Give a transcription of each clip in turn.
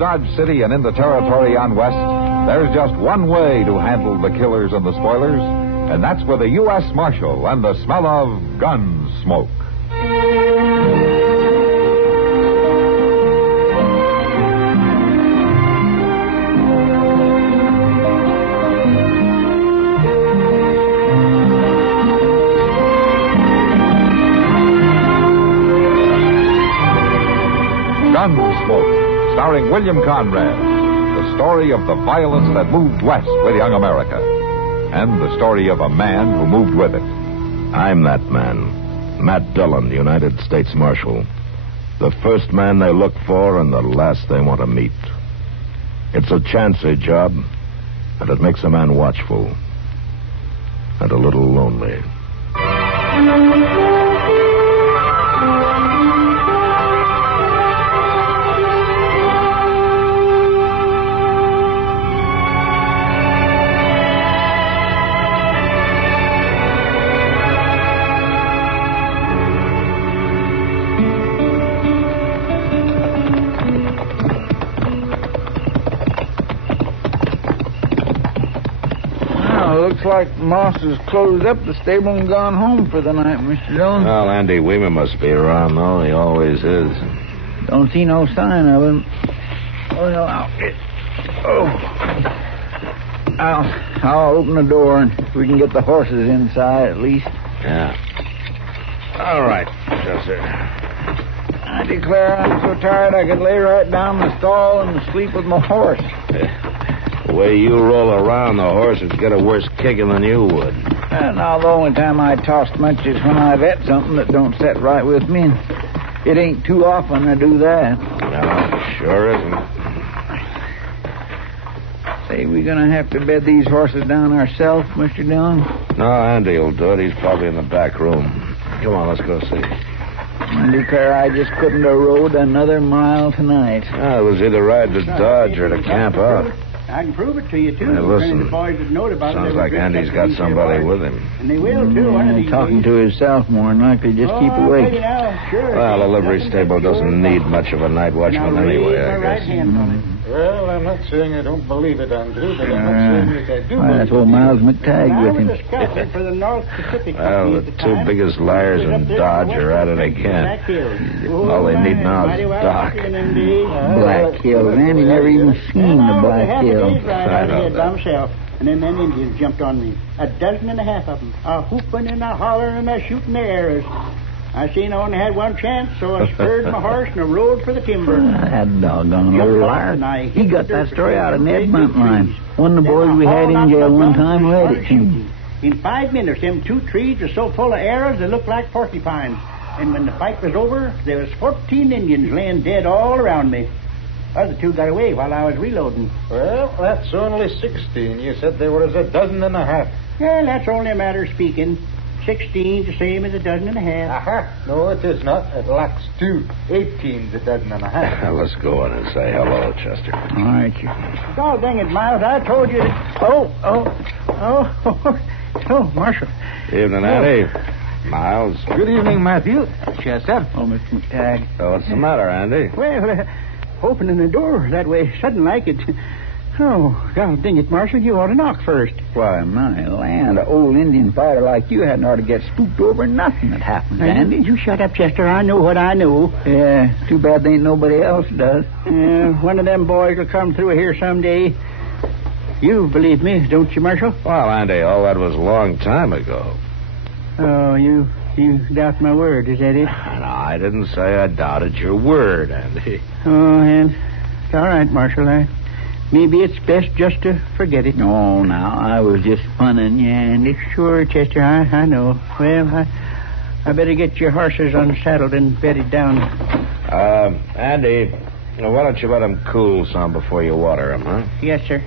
Dodge City and into territory on west, there's just one way to handle the killers and the spoilers, and that's with a U.S. Marshal and the smell of Gunsmoke. Gunsmoke, starring William Conrad, the story of the violence that moved west with young America, and the story of a man who moved with it. I'm that man, Matt Dillon, United States Marshal. The first man they look for and the last they want to meet. It's a chancy job, and it makes a man watchful and a little lonely. Looks like Moss has closed up the stable and gone home for the night, Mr. Dillon. Well, Andy Weaver must be around, though. He always is. Don't see no sign of him. Well, I'll open the door and we can get the horses inside at least. Yeah. All right, Chester. I declare I'm so tired I could lay right down in the stall and sleep with my horse. The way you roll around, the horse would get a worse kicking than you would. Now, the only time I toss much is when I've ate something that don't set right with me. And it ain't too often I do that. No, sure isn't. Say, we gonna have to bed these horses down ourselves, Mr. Dillon? No, Andy will do it. He's probably in the back room. Come on, let's go see. I declare I just couldn't have rode another mile tonight. It was either ride to Dodge or to camp out. I can prove it to you, too. Hey, listen. The boys that know about Sounds like Andy's got somebody with him. And they will, too. One of these Talking to himself more than likely. Just keep awake. Sure. Well, a livery stable doesn't need much of a night watchman anyway, I guess. Well, I'm not saying I don't believe it, Andrew, but I'm not saying that I do believe it. That's old Miles McTagg with him. For the North Pacific Well, the two biggest liars in Dodge are at it again. All they need now is Doc. Black Hills. Andy never even seen the Black Hills. I know by myself. And then them Indians jumped on me. 12 and a half of them. A hooping and a hollering and a shooting their arrows. I seen I only had one chance, so I spurred my horse and I rode for the timber. That doggone old liar. He got that story out of Ned Buntline. One of the boys we had in jail one time read it to him. In 5 minutes, them 2 trees are so full of arrows they look like porcupines. And when the fight was over, there was 14 Indians laying dead all around me. Other 2 got away while I was reloading. Well, that's only 16. You said there was 12 and a half. Well, that's only a matter of speaking. 16's the same as 12 and a half. Aha. No, it is not. It lacks 2. 18's 12 and a half. Let's go in and say hello, Chester. All right, you. Oh, dang it, Miles. I told you that... Oh, Marshal. Evening, Andy. Miles. Good evening, Matthew. Chester. Oh, Mr. McTagg. So what's the matter, Andy? Well, opening the door that way sudden like it... Oh, God dang it, Marshal, you ought to knock first. Why, my land, an old Indian fighter like you hadn't ought to get spooked over nothing that happens, Andy. You shut up, Chester. I know what I know. Yeah, too bad there ain't nobody else does. One of them boys will come through here someday. You believe me, don't you, Marshal? Well, Andy, all that was a long time ago. Oh, you doubt my word, is that it? No, I didn't say I doubted your word, Andy. Oh, and it's all right, Marshal. Maybe it's best just to forget it. No, now, I was just funning you, Andy. Sure, Chester, I know. Well, I better get your horses unsaddled and bedded down. Andy, why don't you let him cool some before you water him, huh? Yes, sir.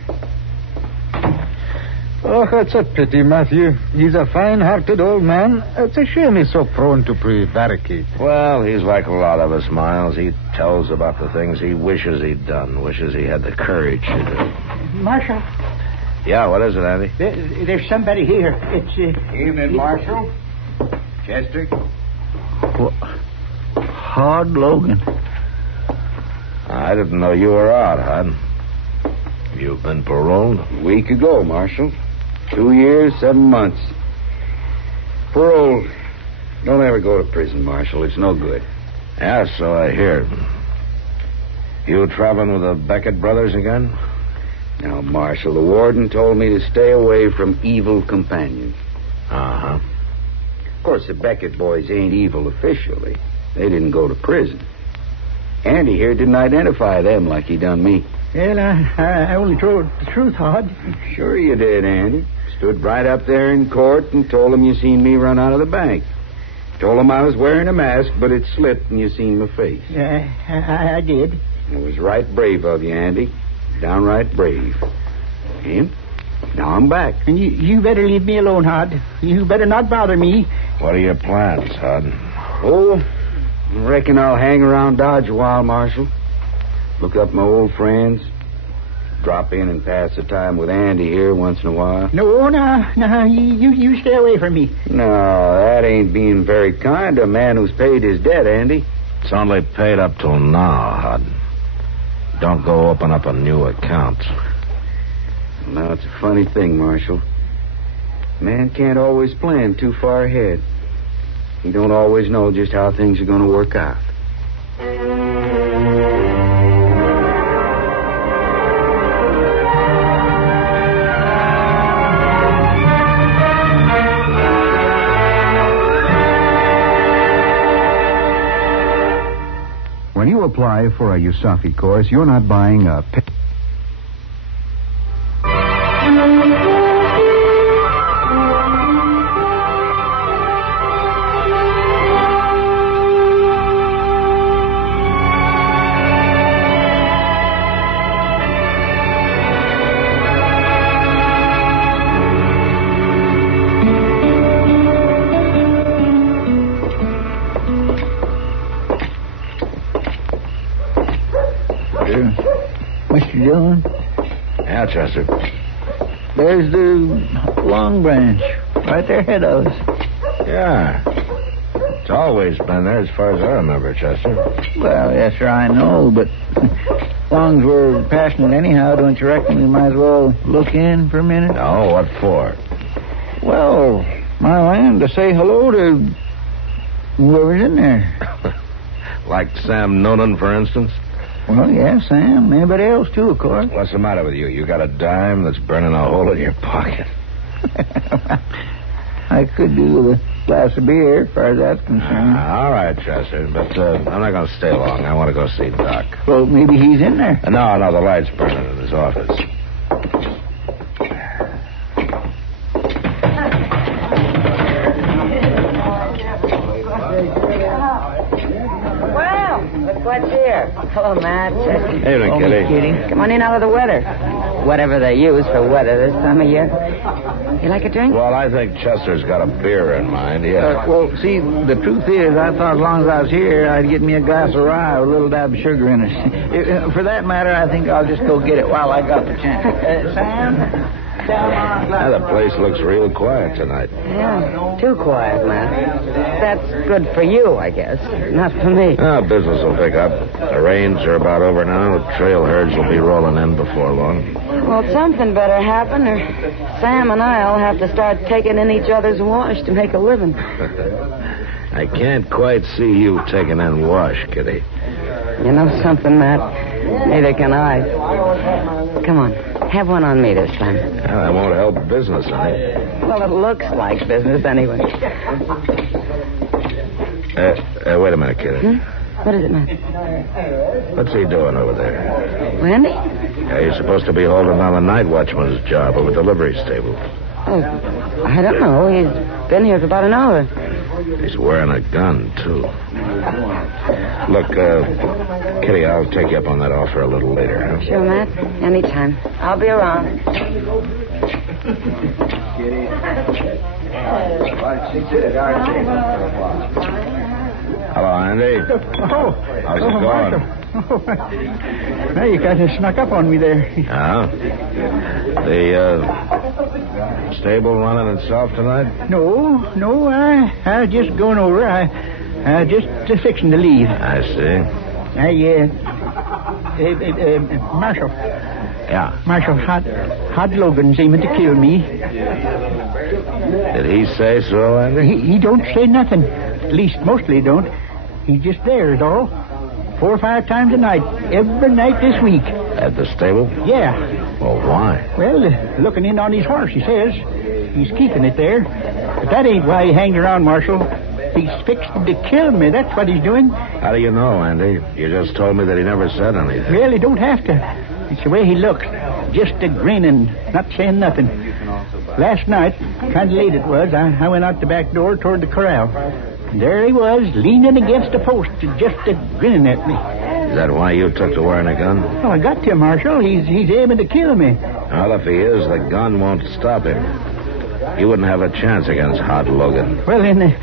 Oh, it's a pity, Matthew. He's a fine-hearted old man. It's a shame he's so prone to prevaricate. Well, he's like a lot of us, Miles. He tells about the things he wishes he'd done, wishes he had the courage to do. Marshal. Yeah, what is it, Andy? There's somebody here. It's... Evening, Marshal. Chester. Hard Logan. I didn't know you were out, Hud. You've been paroled? A week ago, Marshal. 2 years, 7 months. Parole. Don't ever go to prison, Marshal. It's no good. Yeah, so I hear. You traveling with the Beckett brothers again? Now, Marshal, the warden told me to stay away from evil companions. Uh-huh. Of course, the Beckett boys ain't evil officially. They didn't go to prison. Andy here didn't identify them like he done me. Well, I only told the truth, Hod. Sure you did, Andy. Stood right up there in court and told him you seen me run out of the bank. Told him I was wearing a mask, but it slipped and you seen my face. I did. It was right brave of you, Andy. Downright brave. And now I'm back. And you better leave me alone, Hod. You better not bother me. What are your plans, Hud? Oh, I reckon I'll hang around Dodge a while, Marshal. Look up my old friends. Drop in and pass the time with Andy here once in a while. No, you stay away from me. No, that ain't being very kind to a man who's paid his debt, Andy. It's only paid up till now, Hud. Don't go open up a new account. Now, it's a funny thing, Marshal. Man can't always plan too far ahead. He don't always know just how things are going to work out. When you apply for a USAFI course, you're not buying a... Mr. Dillon? Yeah, Chester. There's the Long Branch right there ahead of us. Yeah. It's always been there as far as I remember, Chester. Well, yes, sir, I know, but long as we're passing it anyhow, don't you reckon we might as well look in for a minute? No, what for? Well, my land, to say hello to whoever's in there. Like Sam Noonan, for instance? Well, yeah, Sam. Anybody else, too, of course. What's the matter with you? You got a dime that's burning a hole in your pocket? I could do with a glass of beer, as far as that's concerned. All right, Chester, but I'm not going to stay long. I want to go see Doc. Well, maybe he's in there. No, the light's burning in his office. What's here? Hello, Matt. Evening, Kitty. Come on in out of the weather. Whatever they use for weather this time of year. You like a drink? Well, I think Chester's got a beer in mind, yeah. Well, see, the truth is, I thought as long as I was here, I'd get me a glass of rye with a little dab of sugar in it. For that matter, I think I'll just go get it while I got the chance. Sam? Yeah, the place looks real quiet tonight. Yeah, too quiet, Matt. That's good for you, I guess. Not for me. Business will pick up. The rains are about over now. The trail herds will be rolling in before long. Well, something better happen, or Sam and I'll have to start taking in each other's wash to make a living. I can't quite see you taking in wash, Kitty. You know something, Matt? Neither can I. Come on. Have one on me this time. Well, that won't help business, honey. Well, it looks like business anyway. Wait a minute, Kitty. What is it, Matt? What's he doing over there? Randy? Yeah, he's supposed to be holding on the night watchman's job over the livery stable. Oh, I don't know. He's been here for about an hour. He's wearing a gun, too. Look, Kitty, I'll take you up on that offer a little later, huh? Sure, Matt. Anytime. I'll be around. Hello, Andy. Oh. How's it going? Now you kind of snuck up on me there. Yeah? The stable running itself tonight? No, I just going over. I just fixing to leave. I see. Marshal. Yeah. Marshal, Hod Logan's aiming to kill me. Did he say so, Andy? He don't say nothing. At least, mostly don't. He's just there, is all. 4 or 5 times a night. Every night this week. At the stable? Yeah. Well, why? Well, looking in on his horse, he says. He's keeping it there. But that ain't why he hanged around, Marshal. He's fixing to kill me. That's what he's doing. How do you know, Andy? You just told me that he never said anything. Well, he don't have to. It's the way he looks. Just a grinning, not saying nothing. Last night, kind of late it was, I went out the back door toward the corral. And there he was, leaning against a post, just a grinning at me. Is that why you took to wearing a gun? Oh, I got to, Marshal. He's aiming to kill me. Well, if he is, the gun won't stop him. You wouldn't have a chance against Hod Logan. Well, then,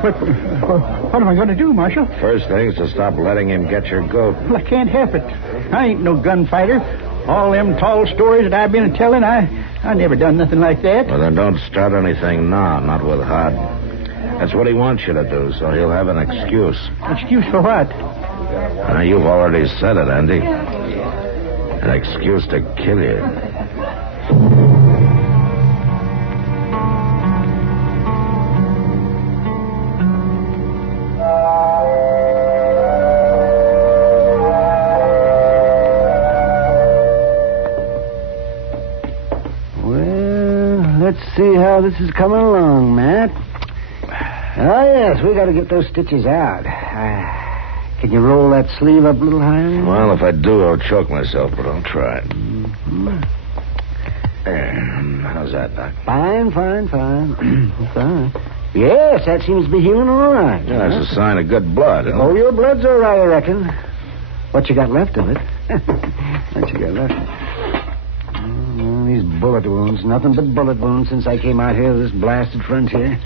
what am I going to do, Marshal? First thing is to stop letting him get your goat. Well, I can't help it. I ain't no gunfighter. All them tall stories that I've been telling, I never done nothing like that. Well, then don't start anything now, not with Hod. That's what he wants you to do, so he'll have an excuse. Excuse for what? Now, you've already said it, Andy. An excuse to kill you. Let's see how this is coming along, Matt. Oh, yes, we got to get those stitches out. Can you roll that sleeve up a little higher? Well, if I do, I'll choke myself, but I'll try. How's that, Doc? Fine. Fine. Yes, that seems to be healing all right. Yeah, that's a sign of good blood. Huh? Oh, your blood's all right, I reckon. What you got left of it? These bullet wounds. Nothing but bullet wounds since I came out here to this blasted frontier.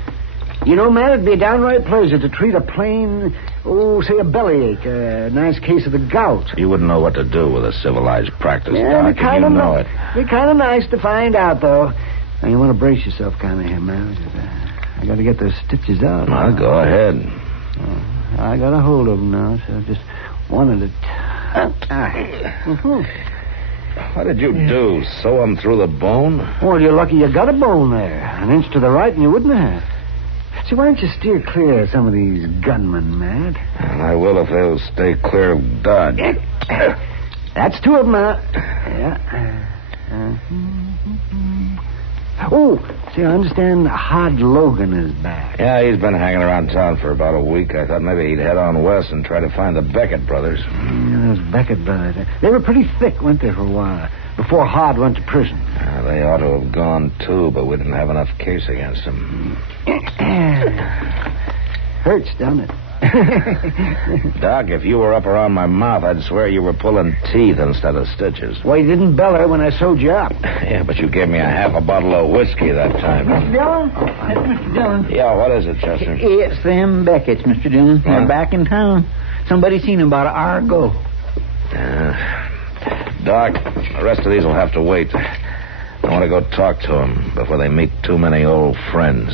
You know, man, it'd be a downright pleasure to treat a plain, say a bellyache, a nice case of the gout. You wouldn't know what to do with a civilized practice, Yeah, Doc, and you know it. Be kind of nice to find out, though. Now, you want to brace yourself kind of here, man. I got to get those stitches out. Well, go ahead. I got a hold of them now, so I just wanted to... What did you do? Sew them through the bone? Well, you're lucky you got a bone there. An inch to the right and you wouldn't have. See, why don't you steer clear of some of these gunmen, Matt? And I will if they'll stay clear of Dodge. That's 2 of them now. Yeah. Oh, see, I understand Hod Logan is back. Yeah, he's been hanging around town for about a week. I thought maybe he'd head on west and try to find the Beckett brothers. Yeah, those Beckett brothers. They were pretty thick, weren't they, for a while, before Hod went to prison. They ought to have gone, too, but we didn't have enough case against them. Hurts, doesn't it? Doc, if you were up around my mouth, I'd swear you were pulling teeth instead of stitches. Well, you didn't beller when I sewed you up. Yeah, but you gave me a half a bottle of whiskey that time. Mr. Dillon? Mr. Dillon. Yeah, what is it, Chester? It's them Beckett's, Mr. Dillon. They're back in town. Somebody seen them about an hour ago. Doc, the rest of these will have to wait. I want to go talk to them before they meet too many old friends.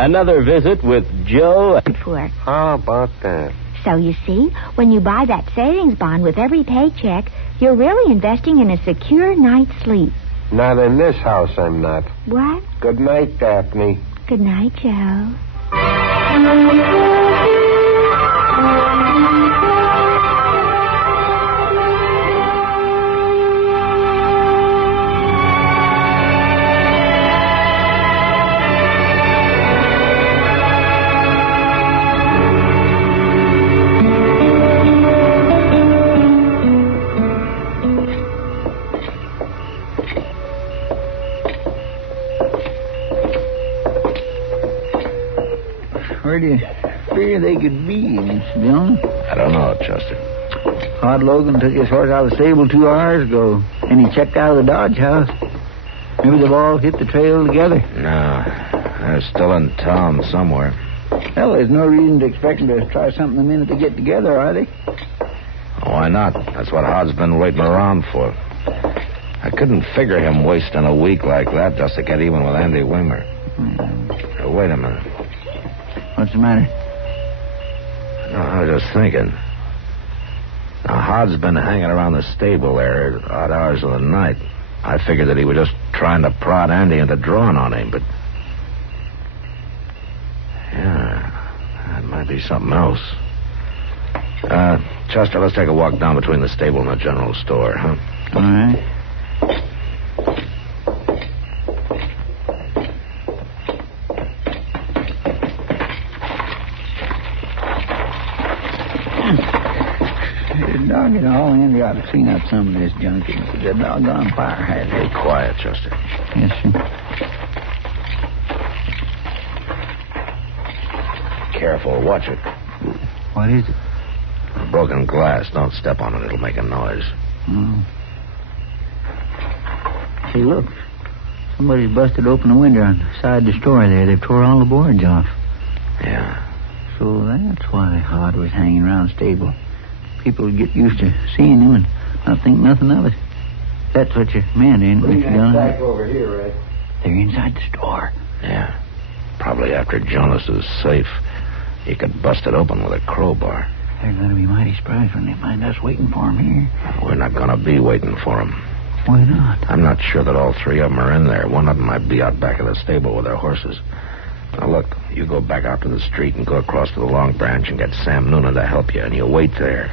Another visit with Joe. How about that? So you see, when you buy that savings bond with every paycheck, you're really investing in a secure night's sleep. Not in this house, I'm not. What? Good night, Daphne. Good night, Joe. Where do you figure they could be, Mr. Dillon? I don't know, Chester. Hod Logan took his horse out of the stable 2 hours ago, and he checked out of the Dodge house. Maybe they've all hit the trail together. No, they're still in town somewhere. Well, there's no reason to expect them to try something the minute they get together, are they? Why not? That's what Hod's been waiting around for. I couldn't figure him wasting a week like that just to get even with Andy Wimmer. wait a minute. What's the matter? No, I was just thinking. Now, Hod's been hanging around the stable there at odd hours of the night. I figured that he was just trying to prod Andy into drawing on him, but... Yeah, that might be something else. Chester, let's take a walk down between the stable and the general store, huh? All right. Dog it all, Andy ought to clean up some of this junk. It's a doggone fire hazard. Hey, quiet, Chester. Yes, sir. Careful, watch it. What is it? Broken glass. Don't step on it. It'll make a noise. Oh. Hey, look. Somebody's busted open the window on the side of the store there. They've tore all the boards off. Yeah. So that's why Hod was hanging around the stable. People would get used to seeing him and not think nothing of it. That's what you meant, ain't it, Mr. Dillon? Back over here, Red. They're inside the store. Yeah. Probably after Jonas's safe. He could bust it open with a crowbar. They're going to be mighty surprised when they find us waiting for him here. We're not going to be waiting for him. Why not? I'm not sure that all three of them are in there. One of them might be out back of the stable with their horses. Now, look, you go back out to the street and go across to the Long Branch and get Sam Noonan to help you, and you wait there.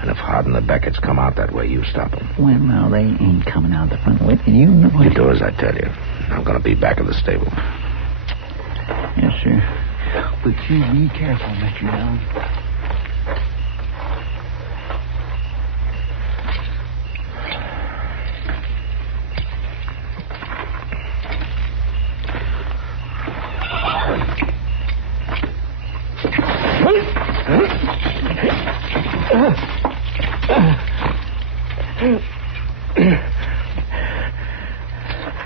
And if Hod and the Becketts come out that way, you stop them. Well, now, they ain't coming out the front way. You know it. You do as I tell you. I'm going to be back at the stable. Yes, sir. But you be careful, Mr. Dillon.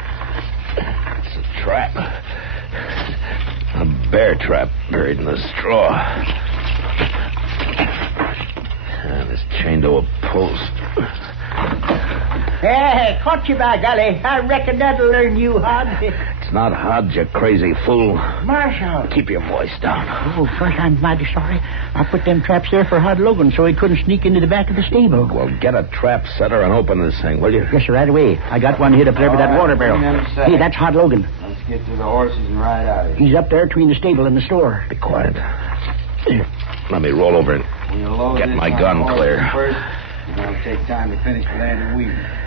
It's a trap. A bear trap buried in the straw. And it's chained to a post. Hey, caught you by golly. I reckon that'll learn you, Hod. It's not Hod, you crazy fool. Marshal. Keep your voice down. Oh, first, I'm mighty sorry. I put them traps there for Hod Logan so he couldn't sneak into the back of the stable. Well, get a trap setter and open this thing, will you? Yes, sir, right away. I got one hid up there by that water barrel. Hey, that's Hod Logan. Let's get to the horses and ride out of here. He's up there between the stable and the store. Be quiet. Here, let me roll over and We'll load get this my on gun the horses clear. First, and it'll take time to finish with Andy Weaver.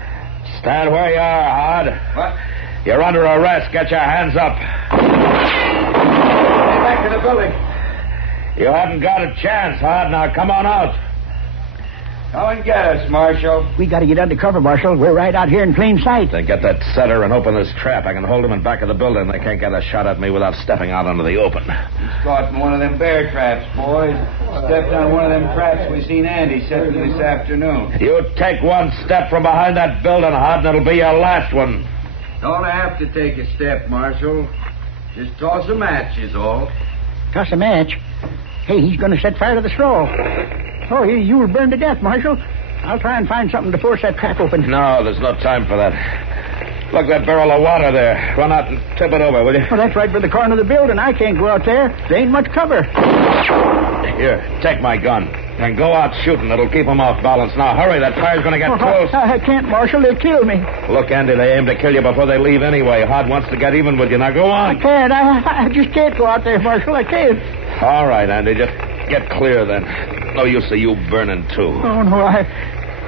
Stand where you are, Hod. What? You're under arrest. Get your hands up. Get back to the building. You haven't got a chance, Hod. Now come on out. Come and get us, Marshal. We got to get under cover, Marshal. We're right out here in plain sight. Then get that setter and open this trap. I can hold them in back of the building. They can't get a shot at me without stepping out onto the open. He's caught in one of them bear traps, boys. Stepped on one of them traps we seen Andy setting this afternoon. You take one step from behind that building, Hod, and it'll be your last one. Don't have to take a step, Marshal. Just toss a match is all. Toss a match. Hey, he's going to set fire to the straw. Oh, you will burn to death, Marshal. I'll try and find something to force that trap open. No, there's no time for that. Look, that barrel of water there. Run out and tip it over, will you? Well, that's right by the corner of the building. I can't go out there. There ain't much cover. Here, take my gun. And go out shooting. It'll keep them off balance. Now, hurry. That fire's going to get close. I can't, Marshal. They'll kill me. Look, Andy, they aim to kill you before they leave anyway. Hod wants to get even with you. Now, go on. I can't. I just can't go out there, Marshal. I can't. All right, Andy. Just get clear, then. No use of you burning, too. Oh, no,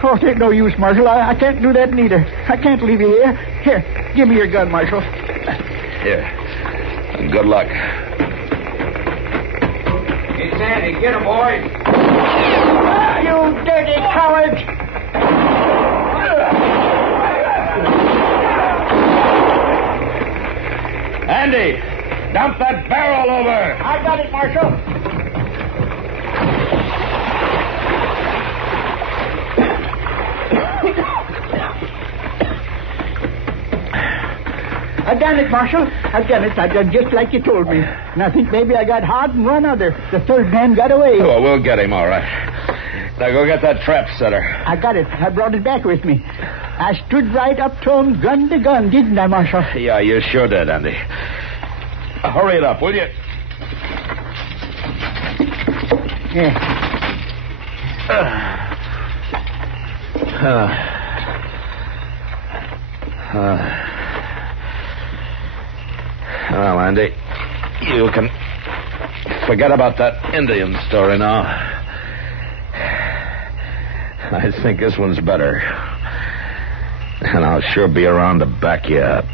Oh, it ain't no use, Marshal. I can't do that neither. I can't leave you here. Here, give me your gun, Marshal. Here. And good luck. It's Andy. Get him, boy. You dirty cowards! Andy, dump that barrel over. I got it, Marshal. I've done it, Marshal. I've done it. I've done just like you told me. And I think maybe I got Hod and one other. The third man got away. Well, we'll get him, all right. Now go get that trap setter. I got it. I brought it back with me. I stood right up to him, gun to gun, didn't I, Marshal? Yeah, you sure did, Andy. Hurry it up, will you? Well, Andy, you can forget about that Indian story now. I think this one's better. And I'll sure be around to back you up.